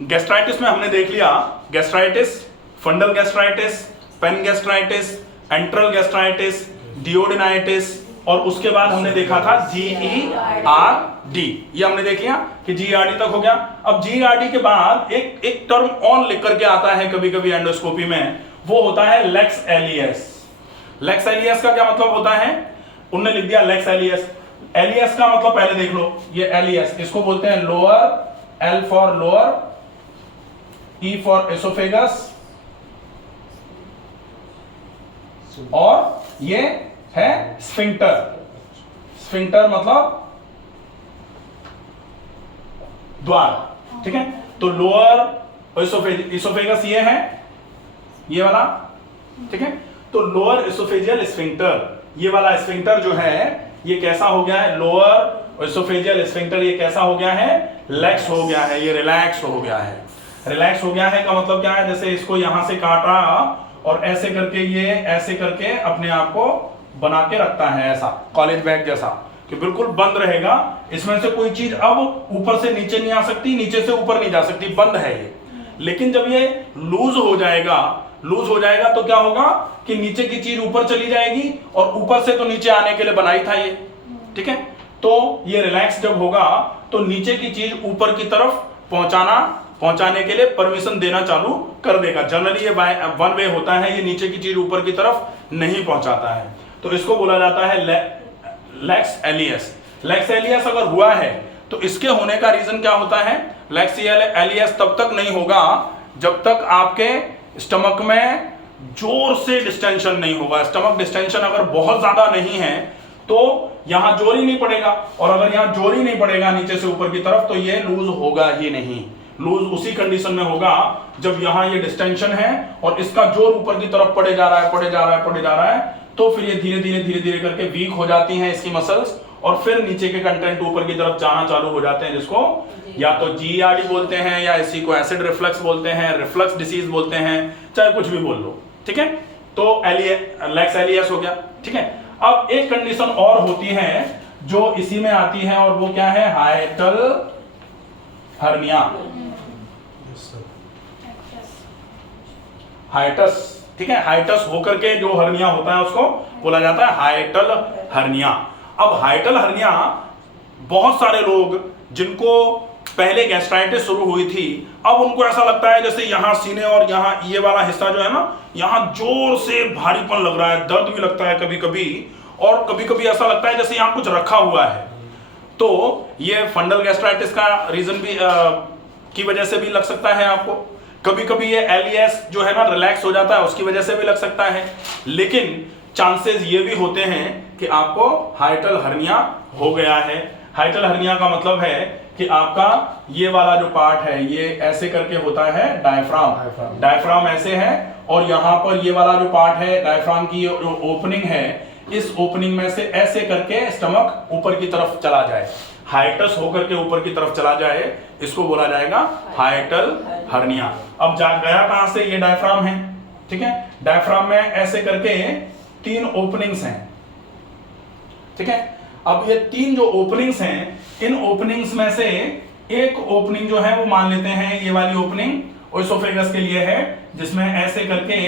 Gastritis में हमने देख लिया gastritis, fundal gastritis, pan gastritis, antral gastritis, duodenitis, और उसके बाद हमने देखा था GERD। ये हमने देख लिया कि GERD तक हो गया। अब GERD के बाद एक टर्म और लिख करके आता है कभी कभी एंडोस्कोपी में, वो होता है लेक्स एलियस। लेक्स एलियस का क्या मतलब होता है? उन्होंने लिख दिया लेक्स एलियस। एलियस का मतलब पहले देख लो, ये एलियस इसको बोलते हैं lower, L for lower, E for oesophagus, और ये है स्फिंक्टर। स्फिंक्टर मतलब द्वार, ठीक है। तो लोअर एसोफेगस ये है, ये वाला, ठीक है। तो लोअर एसोफेजियल स्फिंक्टर, ये वाला स्फिंक्टर जो है ये कैसा हो गया है? लोअर एसोफेजियल स्फिंक्टर ये कैसा हो गया है? लेक्स हो गया है, ये रिलैक्स हो गया है। रिलैक्स हो गया है का मतलब क्या है? जैसे इसको यहां से काटा और ऐसे करके ये ऐसे करके अपने आप को बना के रखता है, ऐसा कॉलेज बैग जैसा, कि बिल्कुल बंद रहेगा। इसमें से कोई चीज अब ऊपर से नीचे नहीं आ सकती, नीचे से ऊपर नहीं जा सकती, बंद है ये। लेकिन जब ये लूज हो जाएगा, लूज हो जाएगा तो क्या होगा कि नीचे की चीज ऊपर चली जाएगी, और ऊपर से तो नीचे आने के लिए बनाई था ये, ठीक है। तो ये रिलैक्स जब होगा तो नीचे की चीज ऊपर की तरफ पहुंचाने के लिए परमिशन देना चालू कर देगा। जनरली ये वन वे होता है, ये नीचे की चीज ऊपर की तरफ नहीं पहुंचाता है। तो इसको बोला जाता है लेक्स एलियस। लेक्स एलियस अगर हुआ है तो इसके होने का रीजन क्या होता है? लेक्स एलियस तब तक नहीं होगा जब तक आपके स्टमक में जोर से डिस्टेंशन नहीं होगा। स्टमक डिस्टेंशन अगर बहुत ज्यादा नहीं है तो यहां जोर ही नहीं पड़ेगा, और अगर यहां जोर ही नहीं पड़ेगा नीचे से ऊपर की तरफ तो ये लूज होगा ही नहीं। लूज उसी कंडीशन में होगा जब यहां ये डिस्टेंशन है और इसका जोर ऊपर की तरफ पड़े जा रहा है, तो फिर ये धीरे धीरे करके वीक हो जाती हैं इसकी मसल्स, और फिर नीचे के कंटेंट ऊपर की तरफ जाना चालू हो जाते हैं, जिसको या तो GERD बोलते हैं या इसी को एसिड रिफ्लक्स बोलते हैं, रिफ्लक्स डिसीज बोलते हैं, चाहे कुछ भी बोल लो, ठीक है। तो लेक्स एलियस हो गया, ठीक है। अब एक कंडीशन और होती है जो इसी में आती है, और वो क्या है? हाइटल हर्निया। हाइटस, ठीक है। हाइटस होकर के जो हर्निया होता है उसको बोला जाता है हाइटल हर्निया। अब हाइटल हर्निया बहुत सारे लोग जिनको पहले गैस्ट्राइटिस शुरू हुई थी, अब उनको ऐसा लगता है जैसे यहां सीने और यहां ये वाला हिस्सा जो है ना, यहां जोर से भारीपन लग रहा है, दर्द भी लगता है कभी कभी, और कभी कभी ऐसा लगता है जैसे यहां कुछ रखा हुआ है। तो ये फंडल गैस्ट्राइटिस का रीजन भी की वजह से भी लग सकता है आपको। कभी कभी ये एलियस जो है ना रिलैक्स हो जाता है, उसकी वजह से भी लग सकता है। लेकिन चांसेस ये भी होते हैं कि आपको हाइटल हर्निया हो गया है। हाइटल हर्निया का मतलब है कि आपका ये वाला जो पार्ट है ये ऐसे करके होता है डायफ्राम। डायफ्राम ऐसे है, और यहां पर ये वाला जो पार्ट है डायफ्राम की जो ओपनिंग है, इस ओपनिंग में से ऐसे करके स्टमक ऊपर की तरफ चला जाए, हाइटस होकर के ऊपर की तरफ चला जाए, इसको बोला जाएगा हाइटल हर्निया। अब गया कहां से? ये डायफ्राम है, ठीक है। डायफ्राम में ऐसे करके 3 ओपनिंग्स हैं, ठीक है। अब ये 3 जो ओपनिंग्स हैं, इन ओपनिंग्स में से एक ओपनिंग जो है वो मान लेते हैं ये वाली ओपनिंग ओएसोफेगस के लिए है, जिसमें ऐसे करके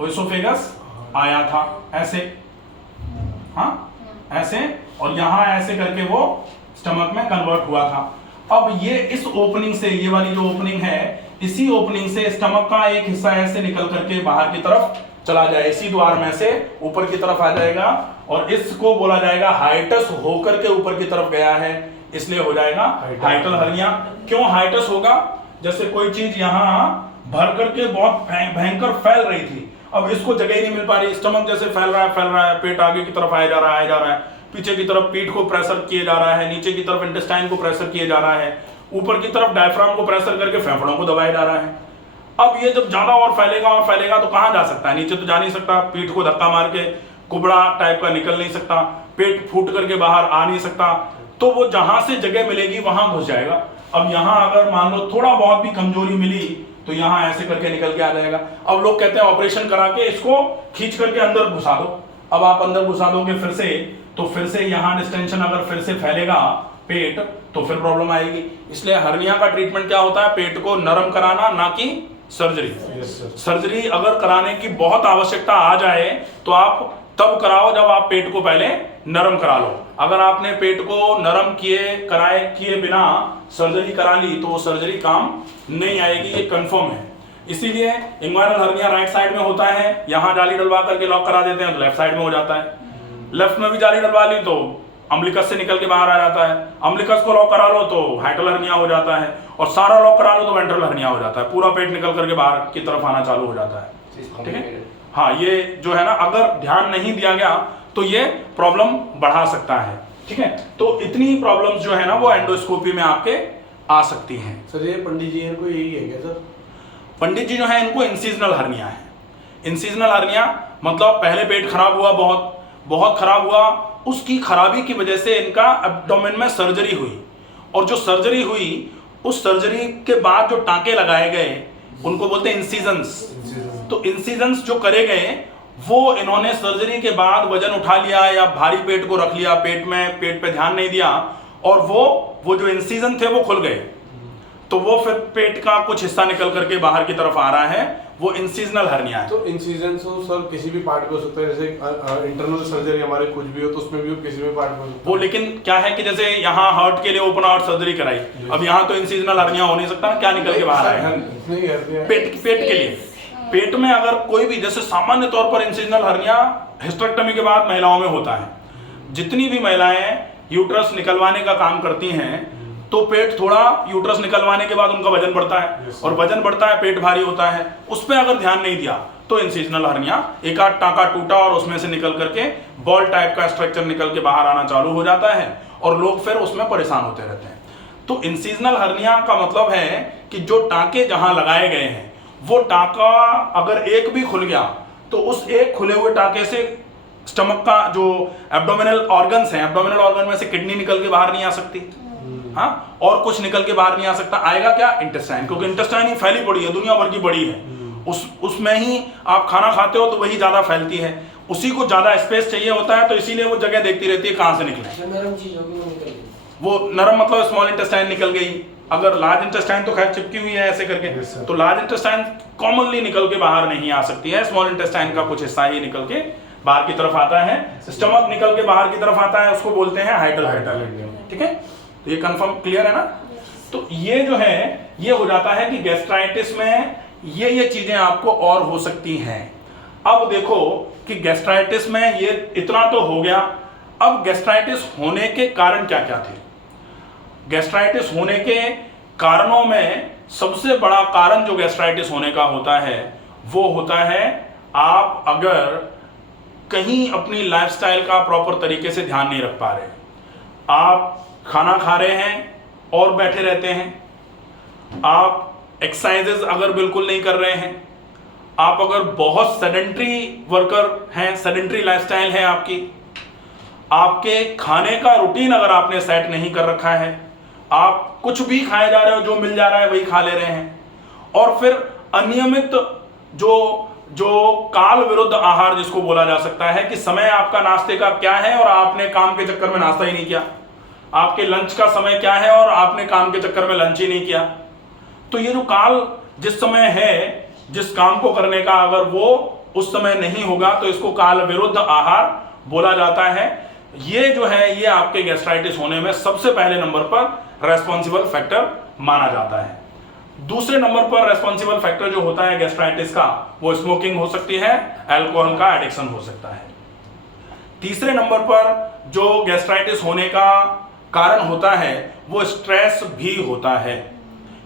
ओएसोफेगस आया था, ऐसे, हाँ ऐसे, और यहां ऐसे करके वो स्टमक में कन्वर्ट हुआ था। अब ये इस ओपनिंग से, ये वाली जो ओपनिंग है, इसी ओपनिंग से स्टमक का एक हिस्सा ऐसे निकल करके बाहर की तरफ चला जाए, इसी द्वार में से ऊपर की तरफ आ जाएगा, और इसको बोला जाएगा हाइटस होकर के ऊपर की तरफ गया है, इसलिए हो जाएगा हाइटल हर्निया। क्यों हाइटस होगा? जैसे कोई चीज यहां भर करके बहुत भयंकर फैल रही थी, अब इसको जगह ही नहीं मिल पा रही, स्टमक जैसे फैल रहा है, पेट आगे की तरफ आया जा रहा है, पीछे की तरफ पीठ को प्रेशर किए जा रहा है, नीचे की तरफ इंटेस्टाइन को प्रेशर किए जा रहा है, ऊपर की तरफ डायफ्राम को प्रेशर करके फेफड़ों को दबाया जा रहा है। अब ये जब ज्यादा और फैलेगा तो कहां जा सकता है? नीचे तो जा नहीं सकता, पीठ को धक्का मार के कुबड़ा टाइप का निकल नहीं सकता, पेट फूट करके बाहर आ नहीं सकता, तो वो जहां से जगह मिलेगी वहां घुस जाएगा। अब यहां अगर मान लो थोड़ा बहुत भी कमजोरी मिली तो यहां ऐसे करके निकल के आ जाएगा। अब लोग कहते हैं ऑपरेशन करा के इसको खींच करके अंदर घुसा दो। अब आप अंदर घुसा दोगे फिर से, तो फिर से यहां डिस्टेंशन अगर फिर से फैलेगा पेट, तो फिर प्रॉब्लम आएगी। इसलिए हर्निया का ट्रीटमेंट क्या होता है, पेट को नरम कराना, ना कि सर्जरी। सर्जरी अगर कराने की बहुत आवश्यकता आ जाए तो आप तब कराओ जब आप पेट को पहले नरम करा लो। अगर आपने पेट को नरम किए बिना सर्जरी करा ली तो वो सर्जरी काम नहीं आएगी, ये कंफर्म है। इसीलिए इंग्वायरल हर्निया राइट साइड में होता है, यहां जाली डलवा करके लॉक करा देते हैं तो लेफ्ट साइड में हो जाता है। लेफ्ट में भी जाली डलवा ली तो अम्बिलिकस से निकल के बाहर आ जाता है, अम्बिलिकस को लॉक करा लो तो हाइटल हर्निया हो जाता है, और सारा लॉक करा लो तो वेंट्रल हर्निया हो जाता है, पूरा पेट निकल करके बाहर की तरफ आना चालू हो जाता है। ठीक है, हाँ, ये जो है ना, अगर ध्यान नहीं दिया गया तो ये प्रॉब्लम बढ़ा सकता है। ठीक है, तो इतनी प्रॉब्लम्स जो है ना वो एंडोस्कोपी में आपके आ सकती हैं। सर ये पंडित जी इनको यही है क्या सर? पंडित जी जो है इनको इंसिजनल हर्निया है। इंसिजनल हर्निया मतलब पहले पेट खराब हुआ, बहुत खराब हुआ, उसकी खराबी की वजह से इनका एब्डोमेन में सर्जरी हुई, और जो सर्जरी हुई उस सर्जरी के बाद जो टांके लगाए गए उनको बोलते हैं इंसिजन्स। तो इंसिजन्स जो करे गए वो इन्होंने सर्जरी के बाद वजन उठा लिया या भारी पेट को रख लिया, पेट पे ध्यान नहीं दिया, और वो जो इंसिजन थे वो खुल गए, तो वो फिर पेट का कुछ हिस्सा निकल करके बाहर की तरफ आ रहा है, वो इंसिजनल हर्निया है। तो इंसिजन तो सर किसी भी पार्ट पे हो सकता है, जैसे इंटरनल सर्जरी हमारे कुछ भी हो तो उसमें भी किसी भी पार्ट पे हो सकता है। वो लेकिन क्या है कि जैसे यहाँ हार्ट के लिए ओपन हार्ट सर्जरी कराई, अब यहाँ तो इंसिजनल हर्निया हो नहीं सकता, क्या निकल के बाहर आएगा? पेट के लिए पेट में अगर कोई भी, जैसे सामान्य तौर पर इंसिजनल हर्निया हिस्टेरेक्टमी के बाद महिलाओं में होता है। जितनी भी महिलाएं यूट्रस निकलवाने का काम करती हैं तो पेट थोड़ा, यूट्रस निकलवाने के बाद उनका वजन बढ़ता है, और वजन बढ़ता है, पेट भारी होता है, उस पर अगर ध्यान नहीं दिया तो इंसिजनल हर्निया, एक आध टांका टूटा और उसमें से निकल करके बॉल टाइप का स्ट्रक्चर निकल के बाहर आना चालू हो जाता है, और लोग फिर उसमें परेशान होते रहते हैं। तो इंसिजनल हर्निया का मतलब है कि जो टांके जहां लगाए गए हैं वो टांका अगर एक भी खुल गया तो उस एक खुले हुए टांके से स्टमक का जो एब्डोमिनल ऑर्गन्स हैं, एब्डोमिनल ऑर्गन में से किडनी निकल के बाहर नहीं आ सकती, हाँ, और कुछ निकल के बाहर नहीं आ सकता। आएगा क्या? इंटेस्टाइन, क्योंकि इंटेस्टाइन ही फैली पड़ी है, दुनिया भर की बड़ी है, उसमें ही आप खाना खाते हो तो वही ज्यादा फैलती है, उसी को ज्यादा स्पेस चाहिए होता है, तो इसीलिए वो जगह देखती रहती है कहां से निकले। नरम चीज होगी वो निकल गई, वो नरम मतलब स्मॉल इंटेस्टाइन निकल गई। अगर लार्ज इंटेस्टाइन तो खैर चिपकी हुई है ऐसे करके, तो लार्ज इंटेस्टाइन कॉमनली निकल के बाहर नहीं आ सकती है, स्मॉल इंटेस्टाइन का कुछ हिस्सा ही निकल के बाहर की तरफ आता है। स्टमक निकल के बाहर की तरफ आता है, उसको बोलते हैं हाइटल हर्निया। ठीक है, तो ये कंफर्म क्लियर है ना? तो ये जो है ये हो जाता है कि गैस्ट्राइटिस में ये चीजें आपको और हो सकती हैं। अब देखो कि गैस्ट्राइटिस में ये इतना तो हो गया, अब गैस्ट्राइटिस होने के कारण क्या क्या थे? गैस्ट्राइटिस होने के कारणों में सबसे बड़ा कारण जो गैस्ट्राइटिस होने का होता है वो होता है आप अगर कहीं अपनी लाइफस्टाइल का प्रॉपर तरीके से ध्यान नहीं रख पा रहे, आप खाना खा रहे हैं और बैठे रहते हैं, आप एक्सरसाइजेस अगर बिल्कुल नहीं कर रहे हैं, आप अगर बहुत सेडेंट्री वर्कर हैं, सेडेंट्री लाइफस्टाइल है आपकी, आपके खाने का रूटीन अगर आपने सेट नहीं कर रखा है, आप कुछ भी खाए जा रहे हो, जो मिल जा रहा है वही खा ले रहे हैं, और फिर अनियमित जो काल विरुद्ध आहार जिसको बोला जा सकता है कि समय आपका नाश्ते का क्या है और आपने काम के चक्कर में नाश्ता ही नहीं किया, आपके लंच का समय क्या है और आपने काम के चक्कर में लंच ही नहीं किया, तो ये जो काल जिस समय है जिस काम को करने का, अगर वो उस समय नहीं होगा तो इसको काल विरुद्ध आहार बोला जाता है। ये जो है ये आपके गैस्ट्राइटिस होने में सबसे पहले नंबर पर रेस्पॉन्सिबल फैक्टर माना जाता है। दूसरे नंबर पर रेस्पॉन्सिबल फैक्टर जो होता है गैस्ट्राइटिस का, वो स्मोकिंग हो सकती है, अल्कोहल का एडिक्शन हो सकता है। तीसरे नंबर पर जो गैस्ट्राइटिस होने का कारण होता है वो स्ट्रेस भी होता है,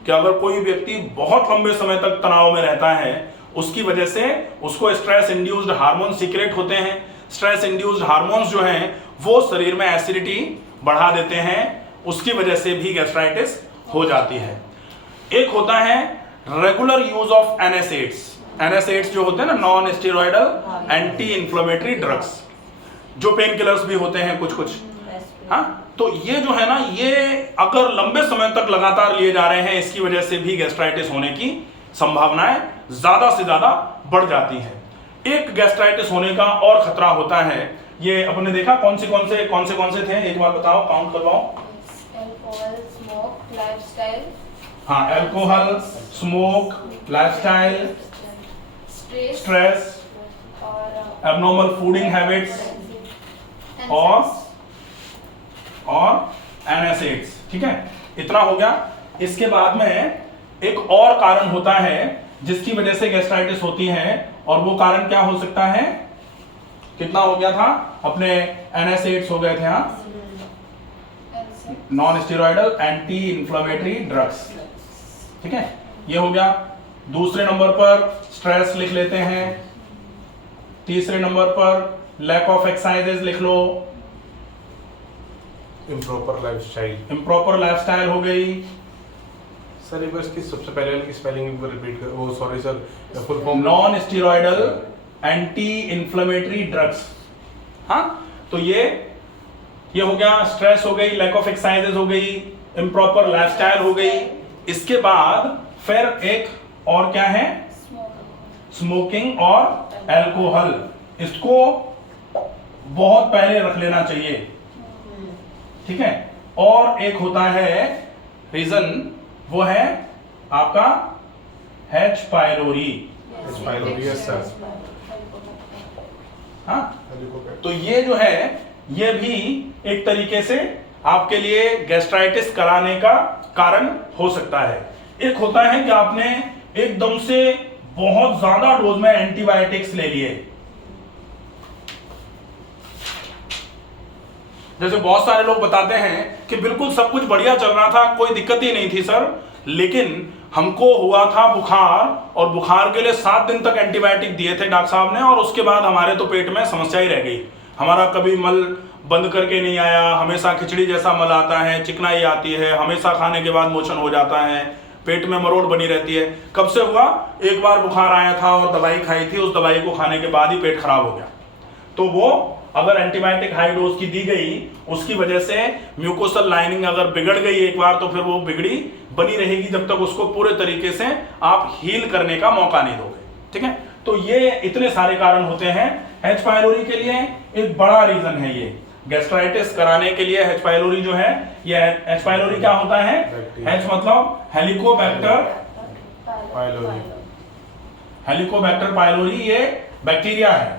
कि अगर कोई व्यक्ति बहुत लंबे समय तक तनाव में रहता है उसकी वजह से उसको स्ट्रेस इंड्यूस्ड हार्मोन सीक्रेट होते हैं। स्ट्रेस इंड्यूस्ड हार्मोन्स जो हैं वो शरीर में एसिडिटी बढ़ा देते हैं, उसकी वजह से भी गैस्ट्राइटिस हो जाती है। एक होता है regular use of NSAIDs. NSAIDs जो होते हैं ना, non steroidal anti inflammatory drugs, जो पेन किलर्स भी होते हैं कुछ, हाँ, तो ये जो है ना, ये अगर लंबे समय तक लगातार लिए जा रहे हैं इसकी वजह से भी गैस्ट्राइटिस होने की संभावनाएं ज्यादा से ज्यादा बढ़ जाती है। एक गैस्ट्राइटिस होने का और खतरा होता है, ये अपने देखा कौन से थे, एक बार बताओ, काउंट करवाओ। अल्कोहल, स्मोक, लाइफस्टाइल, हाँ, अल्कोहल, स्मोक, लाइफस्टाइल, स्ट्रेस, और एबनॉर्मल फूडिंग हैबिट्स और एनएसएड्स। ठीक है, इतना हो गया। इसके बाद में एक और कारण होता है जिसकी वजह से गैस्ट्राइटिस होती है, और वो कारण क्या हो सकता है? कितना हो गया था अपने? एनएसएड्स हो गए थे। हाँ, non steroidal anti inflammatory drugs. ठीक है, ये हो गया। दूसरे नंबर पर स्ट्रेस लिख लेते हैं। तीसरे नंबर पर लैक ऑफ एक्सरसाइजेज लिख लो। इम्प्रॉपर लाइफस्टाइल, इम्प्रॉपर लाइफस्टाइल हो गई। सर एक बार इसकी सबसे पहले वाली की स्पेलिंग रिपीट कर, वो sorry sir, full form. Non steroidal anti inflammatory drugs. हाँ, तो ये हो गया। स्ट्रेस हो गई, लैक ऑफ एक्सरसाइजेज हो गई, इम्प्रॉपर लाइफस्टाइल हो गई। इसके बाद फिर एक और क्या है? स्मोकिंग और अल्कोहल। इसको बहुत पहले रख लेना चाहिए। ठीक है, और एक होता है रीजन, वो है आपका H पाइलोरी। हाँ, तो ये जो है, ये भी एक तरीके से आपके लिए गैस्ट्राइटिस कराने का कारण हो सकता है। एक होता है कि आपने एकदम से बहुत ज्यादा डोज में एंटीबायोटिक्स ले लिए। जैसे बहुत सारे लोग बताते हैं कि बिल्कुल सब कुछ बढ़िया चल रहा था, कोई दिक्कत ही नहीं थी सर, लेकिन हमको हुआ था बुखार, और बुखार के लिए 7 दिन तक एंटीबायोटिक दिए थे डॉक्टर साहब ने, और उसके बाद हमारे तो पेट में समस्या ही रह गई। हमारा कभी मल बंद करके नहीं आया, हमेशा खिचड़ी जैसा मल आता है, चिकनाई आती है, हमेशा खाने के बाद मोशन हो जाता है, पेट में मरोड़ बनी रहती है। कब से हुआ? एक बार बुखार आया था और दवाई खाई थी, उस दवाई को खाने के बाद ही पेट खराब हो गया। तो वो अगर एंटीबायोटिक हाई डोज की दी गई, उसकी वजह से म्यूकोसल लाइनिंग अगर बिगड़ गई एक बार, तो फिर वो बिगड़ी बनी रहेगी जब तक उसको पूरे तरीके से आप हील करने का मौका नहीं दोगे। ठीक है, तो ये इतने सारे कारण होते हैं। H पाइलोरी के लिए एक बड़ा रीजन है ये गैस्ट्राइटिस कराने के लिए। H पाइलोरी जो है, ये H पाइलोरी क्या होता है? H मतलब हेलिकोबैक्टर पाइलोरी। हेलिकोबैक्टर पाइलोरी ये बैक्टीरिया है,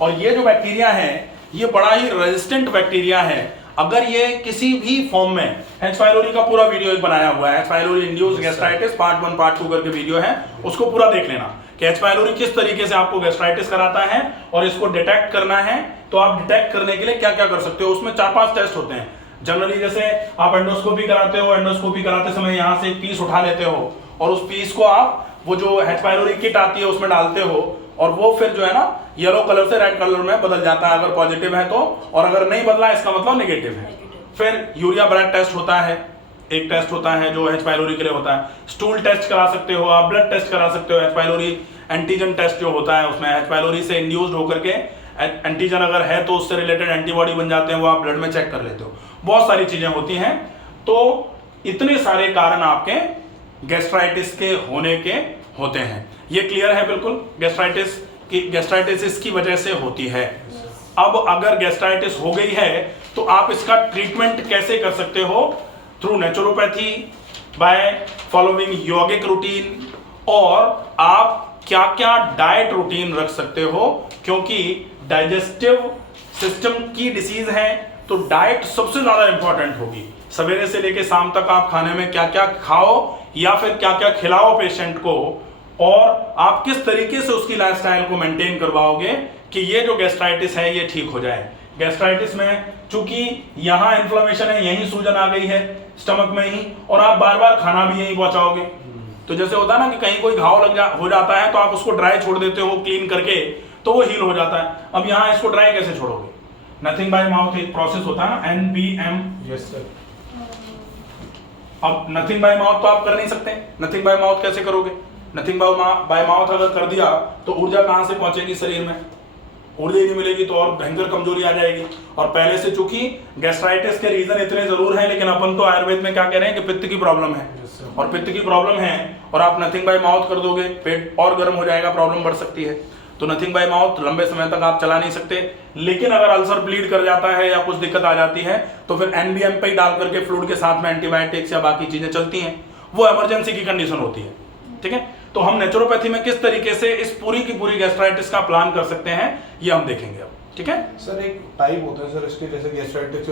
और ये जो बैक्टीरिया है ये बड़ा ही रेजिस्टेंट बैक्टीरिया है। अगर ये किसी भी फॉर्म में, H पाइलोरी का पूरा वीडियो एक बनाया हुआ है, H pylori induced gastritis part 1 part 2 करके वीडियो है, उसको पूरा देख लेना कि H पाइलोरी किस तरीके से आपको गैस्ट्राइटिस कराता है, और इसको डिटेक्ट करना है तो आप डिटेक्ट करने के लिए क्या क्या कर सकते हो। उसमें 4-5 टेस्ट होते हैं जनरली। जैसे आप एंडोस्कोपी कराते हो, एंडोस्कोपी कराते समय यहाँ से एक पीस उठा लेते हो, और उस पीस को आप वो जो H पाइलोरी किट आती है उसमें डालते हो, और वो फिर जो है ना येलो कलर से रेड कलर में बदल जाता है अगर पॉजिटिव है तो, और अगर नहीं बदला इसका मतलब नेगेटिव है। फिर यूरिया ब्लड टेस्ट होता है, एक टेस्ट होता है जो H पाइलोरी के लिए होता है। स्टूल टेस्ट करा सकते हो आप, ब्लड टेस्ट करा सकते हो। H पाइलोरी एंटीजन टेस्ट जो होता है, उसमें H पाइलोरी से इंड्यूस्ड होकर के एंटीजन अगर है तो उससे रिलेटेड एंटीबॉडी बन जाते हैं, वो आप ब्लड में चेक कर लेते हो। बहुत सारी चीजें होती हैं। तो इतने सारे कारण आपके गैस्ट्राइटिस के होने के होते हैं। ये क्लियर है बिल्कुल? गैस्ट्राइटिस इसकी वजह से होती है। अब अगर गैस्ट्राइटिस हो गई है तो आप इसका ट्रीटमेंट कैसे कर सकते हो? Through naturopathy, by following yogic routine, और आप क्या क्या डाइट रूटीन रख सकते हो, क्योंकि डाइजेस्टिव सिस्टम की डिसीज है तो डाइट सबसे ज्यादा इंपॉर्टेंट होगी। सवेरे से लेकर शाम तक आप खाने में क्या क्या खाओ या फिर क्या क्या खिलाओ पेशेंट को, और आप किस तरीके से उसकी लाइफस्टाइल को मेंटेन करवाओगे कि ये जो गैस्ट्राइटिस है ये ठीक हो जाए। गैस्ट्राइटिस में चूंकि यहाँ इन्फ्लेमेशन है, यहीं सूजन आ गई है स्टमक में ही, और आप बार बार खाना भी यहीं पहुंचाओगे। तो जैसे होता है ना कि कहीं कोई घाव हो जाता है तो आप उसको ड्राई छोड़ देते हो क्लीन करके, तो वो हील हो जाता है। अब यहाँ इसको ड्राई कैसे छोड़ोगे? नथिंग बाय माउथ एक प्रोसेस होता है ना, NBM। Yes sir. अब नथिंग बाय माउथ तो आप कर नहीं सकते। नथिंग बाय माउथ कैसे करोगे? नथिंग बाय माउथ अगर कर दिया तो ऊर्जा कहां से पहुंचेगी शरीर में? ऊर्जा ही नहीं मिलेगी तो और भयंकर कमजोरी आ जाएगी। और पहले से चूंकि गैस्ट्राइटिस के रीजन इतने जरूर हैं, लेकिन अपन तो आयुर्वेद में क्या कह रहे हैं कि पित्त की प्रॉब्लम है, और पित्त की प्रॉब्लम है और आप नथिंग बाय माउथ कर दोगे, पेट और गर्म हो जाएगा, प्रॉब्लम बढ़ सकती है। तो नथिंग बाय माउथ लंबे समय तक आप चला नहीं सकते। लेकिन अगर अल्सर ब्लीड कर जाता है या कुछ दिक्कत आ जाती है तो फिर एनबीएम पे ही डाल करके फ्लूइड के साथ में एंटीबायोटिक्स या बाकी चीजें चलती हैं, वो इमरजेंसी की कंडीशन होती है। ठीक है, तो हम नेचुरोपैथी में किस तरीके से इस पूरी की पूरी गैस्ट्राइटिस का प्लान कर सकते हैं ये हम देखेंगे अब। ठीक है सर एक टाइप होते हैं सर इसके, जैसे गैस्ट्राइटिस